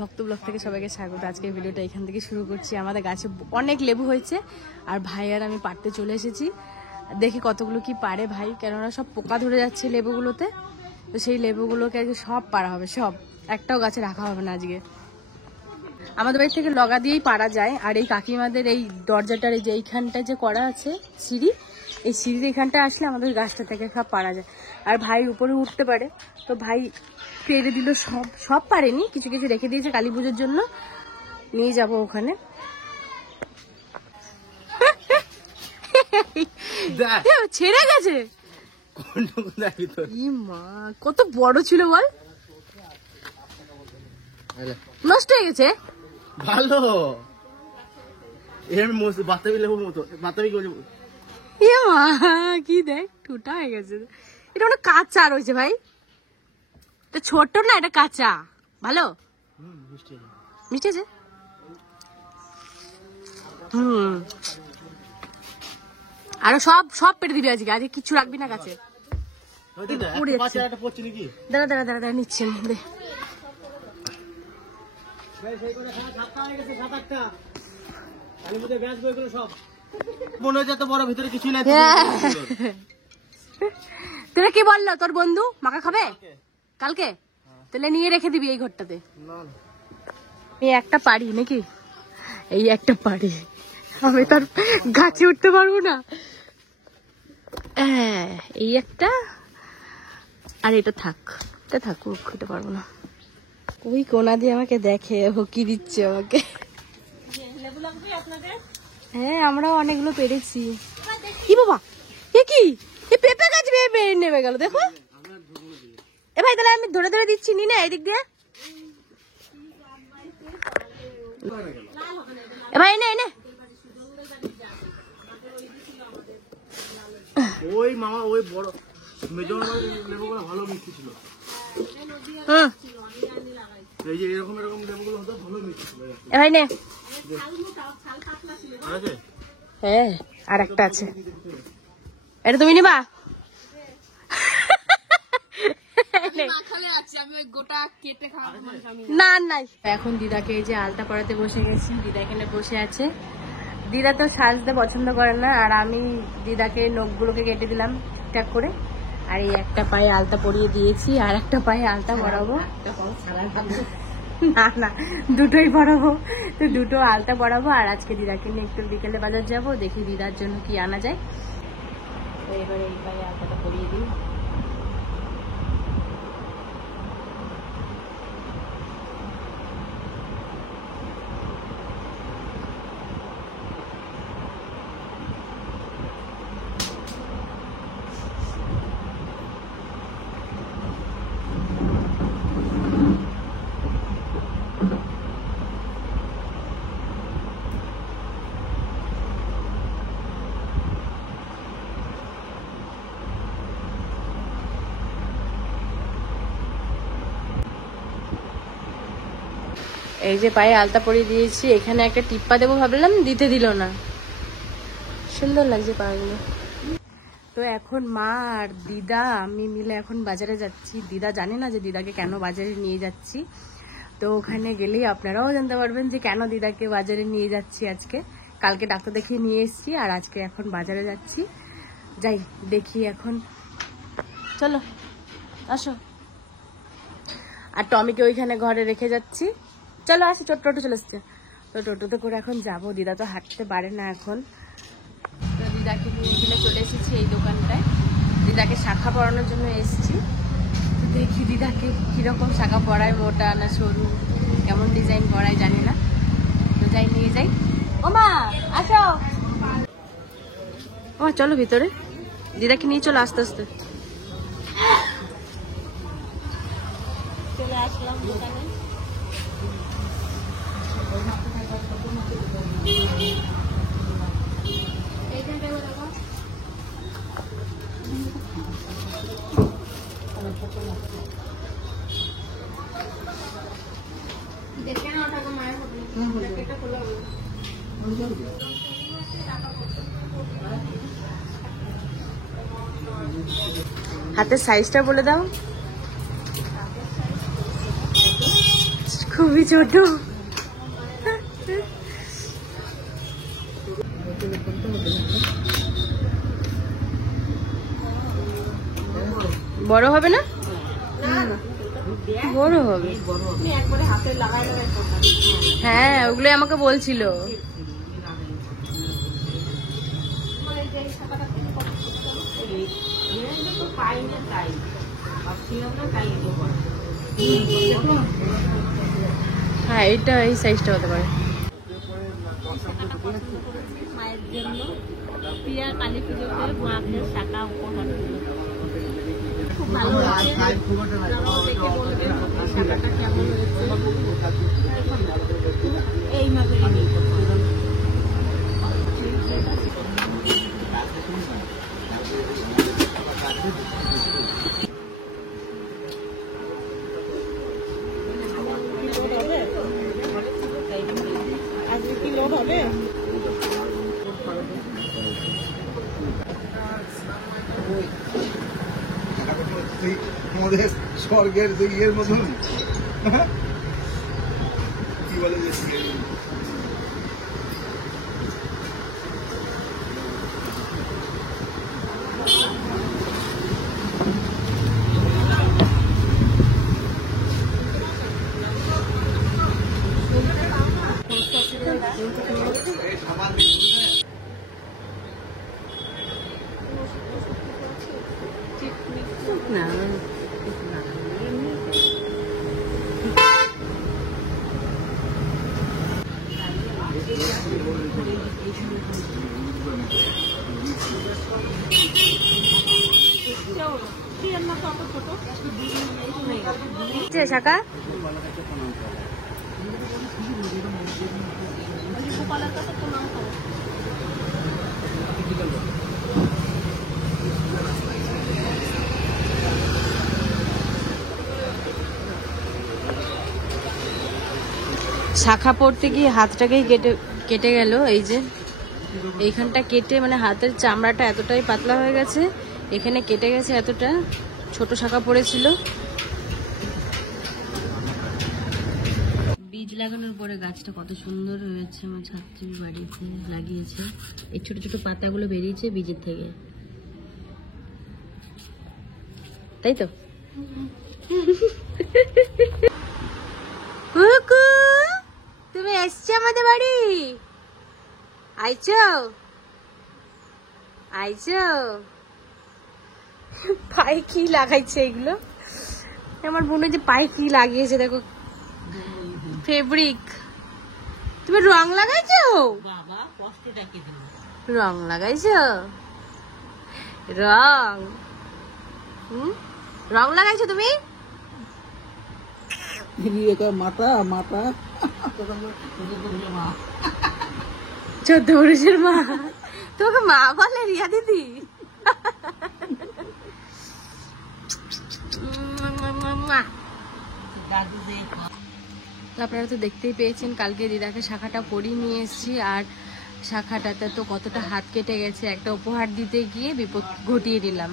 ভক্ত ব্লগ থেকে সবাইকে স্বাগত। আজকে ভিডিওটা এখান থেকে শুরু করছি। আমাদের গাছে অনেক লেবু হয়েছে আর ভাই আর আমি পাড়তে চলে এসেছি। দেখি কতগুলো কি পারে ভাই, কেননা সব পোকা ধরে যাচ্ছে লেবুগুলোতে। তো সেই লেবুগুলোকে আজকে সব পাড়া হবে, সব, একটাও গাছে রাখা হবে না আজকে। আমাদের বাড়ি থেকে লগা দিয়েই পারা যায়। আর এই কাকিমাদের এই দরজাটার এই যে এইখানটায় যে করা আছে সিঁড়ি, এই সিঁড়ির এইখানটা আসলে আমাদের গাছটা থেকে সব পারা যায়। আর ভাই উপরে উঠতে পারে, তো ভাই পেরে দিল। সব পারেনি, কিছু কিছু রেখে দিয়েছে কালী পুজোর জন্য, নিয়ে যাব ওখানে। ছেড়ে গেছে, কত বড় ছিল বল, নষ্ট হয়ে গেছে। ভালো কি দেখ টুটা হয়ে গেছে। এটা মানে কাঁচা রয়েছে ভাই, এটা ছোট না, এটা কাঁচা। ভালো মিষ্টি আছে। আরো সব পেটে দিবি আজকে, আজকে কিচ্ছু রাখবি না গাছে। দাঁড়া দাঁড়া দাঁড়া দাঁড়া নিচ্ছেন দে। তোরা কি বললো তোর বন্ধু মাখা খাবে কালকে? তাহলে নিয়ে রেখে দিবি এই ঘরটাতে। এই একটা পারি নাকি, এই একটা পারি, আমি তার গাছে উঠতে পারবো না। এই একটা, আর এটা থাক, এটা থাকুক, খেতে পারবো না। ওই কোনা দিয়ে আমাকে দেখে, হকি দিচ্ছে আমাকে। হ্যাঁ, আমরাও অনেকগুলো পেরেছি। কি বাবা, এ কি, এই পেঁপে গাছ নেমে গেল দেখো। এ ভাই তাহলে আমি ধরে ধরে দিচ্ছি, নি না এদিক দিয়ে। এ ভাই এনে এনে। ওই মামা ওই বড় মেজর লেবুগুলো ভালো মিষ্টি ছিল। এই যে এরকম এরকম লেবুগুলো হতো ভালো মিষ্টি ছিল। এ ভাই নে। হ্যাঁ, আর একটা আছে, এটা তুমি নিবা? না নাই। এখন দিদাকে এই যে আলতা পরাতে বসে গেছি। দিদা এখানে বসে আছে। দিদা তো সাজতে পছন্দ করে না, আর আমি দিদাকে নখগুলোকে কেটে দিলাম ঠিকঠাক করে। আর এই একটা পায়ে আলতা পরিয়ে দিয়েছি, আর একটা পায়ে আলতা পরাবো। না না, দুটোই পরাবো। তো দুটো আলতা পরাবো। আর আজকে দিদাকে নিয়ে একটু বিকেলে বাজার যাবো, দেখি দিদার জন্য কি আনা যায়। এবারে এই পায়ে আলতাটা পরিয়ে দিই। এই যে পায়ে আলতা পরিয়ে দিয়েছি, এখানে একটা টিপ্পা দেবো ভাবলাম, দিতে দিল না। সুন্দর লাগছে পাগুলো। তো এখন মা আর দিদা আমি মিলে এখন বাজারে যাচ্ছি। দিদা জানে না যে দিদাকে কেন বাজারে নিয়ে যাচ্ছি। তো ওখানে গেলেই আপনারাও জানতে পারবেন যে কেন দিদাকে বাজারে নিয়ে যাচ্ছি আজকে। কালকে ডাক্তার দেখিয়ে নিয়ে এসেছি, আর আজকে এখন বাজারে যাচ্ছি। যাই দেখি এখন, চলো আসো। আর টমিকে ওইখানে ঘরে রেখে যাচ্ছি। চলো আসি, টোটো চলে এসছে। তো টোটোতে করে এখন যাবো। দিদা তো হাঁটতে পারে না এখন। তো দিদাকে নিয়ে গেলে চলে এসেছি এই দোকানটায়। দিদাকে শাখা পরানোর জন্য এসেছি। তো দেখি দিদাকে কিরকম শাখা পরায়, মোটা না সরু, কেমন ডিজাইন পরায় জানি না। তো যাই, নিয়ে যাই। ও মা আসো, ও চলো ভিতরে। দিদাকে নিয়ে চলো আস্তে আস্তে। চলে আসলাম দোকানে। হাতের সাইজটা বলে দাও। খুবই ছোট। বড় হবে না? বড় হবে। হ্যাঁ, ওগুলো আমাকে বলছিল। হ্যাঁ, এটা এই সাইজটা হতে পারে। মায়ের জন্য প্রিয়া কালী পুজোতে মাকে শাখা উপহার দিল। খুব ভালো হয়েছে, আপনারাও দেখে বলবেন শাখাটা কেমন হয়েছে। এই মাপের নিয়ে আজকে কি লোড হবে? আমাদের স্বর্গের ইয়ের মতন কি বলে যে শাখা শাখা পড়তে গিয়ে হাতটাকেই কেটে গেল। এই যে এইখানটা কেটে মানে হাতের চামড়াটা এতটাই পাতলা হয়ে গেছে, এখানে কেটে গেছে এতটা, ছোট শাখা পড়েছিল। বীজ লাগানোর পরে গাছটা কত সুন্দর হয়েছে। আমার ছাত্রী বাড়িতে লাগিয়েছে, এই ছোট ছোট পাতাগুলো বেরিয়েছে বীজের থেকে, তাই তো? তুমি এসছো আমাদের বাড়ি? আইছো আইছো? পায়ে কি লাগাইছে এগুলো? আমার বোনে যে পায়ে কি লাগিয়েছে দেখো, ফেব্রিক। তুমি রং লাগাইছো? রং লাগাইছো? রং রং লাগাইছো তুমি? মাতা মাতা 14 বছরের মা তোকে মা বলে রিয়া দিদি? আপনারা তো দেখতেই পেয়েছেন, কালকে দিদাকে শাখাটা পরিয়ে নিয়ে এসেছি, আর শাখাটাতে তো কতটা হাত কেটে গেছে, একটা উপহার দিতে গিয়ে বিপদ ঘটিয়ে দিলাম।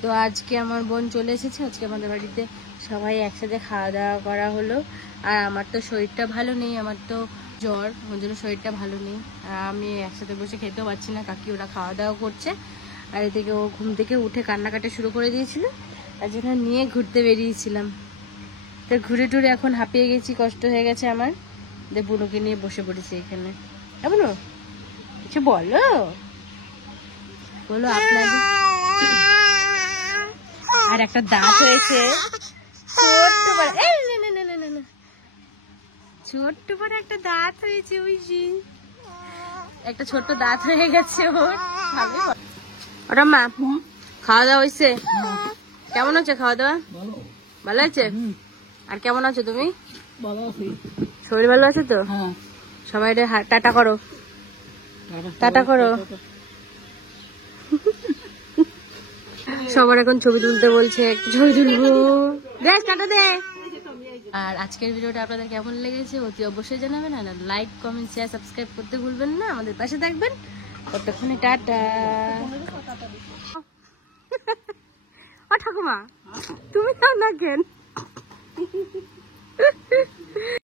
তো আজকে আমার বোন চলে এসেছে, আজকে আমাদের বাড়িতে সবাই একসাথে খাওয়া দাওয়া করা হলো। আর আমার তো শরীরটা ভালো নেই, আমার তো জ্বর, ওর জন্য শরীরটা ভালো নেই, আর আমি একসাথে বসে খেতেও পারছি না। কাকি ওরা খাওয়া দাওয়া করছে, আর এদিকে ও ঘুম থেকে উঠে কান্নাকাটা শুরু করে দিয়েছিল, তার জন্য নিয়ে ঘুরতে বেরিয়েছিলাম। তো ঘুরে টুরে এখন হাঁপিয়ে গেছি, কষ্ট হয়ে গেছে আমার, বুনুকে নিয়ে বসে পড়েছি এখানে। কেমন কিছু বলো, বলো আপনার। আর একটা দাঁত হয়েছে ছোট্ট বড়, ছোট্ট বড় একটা দাঁত হয়েছে, ওই যে একটা ছোট্ট দাঁত হয়ে গেছে ওর। ওরা মা খাওয়া দাওয়া হয়েছে? কেমন হচ্ছে খাওয়া দাওয়া? ভালো আছে? আর কেমন আছো তুমি? শরীর ভালো আছে তো? সবাই টাটা করো, টাটা করো। সবার এখন ছবি তুলতে বলছে, একটা ছবি তুলবো, দেখ টাটা দে। আর আজকের ভিডিওটা আপনাদের কেমন লেগেছে অতি অবশ্যই জানাবেন, আর লাইক কমেন্ট শেয়ার সাবস্ক্রাইব করতে ভুলবেন না, আমাদের পাশে থাকবেন। ততক্ষণে টাটা। ও ঠাকুমা তুমি তাও না কেন?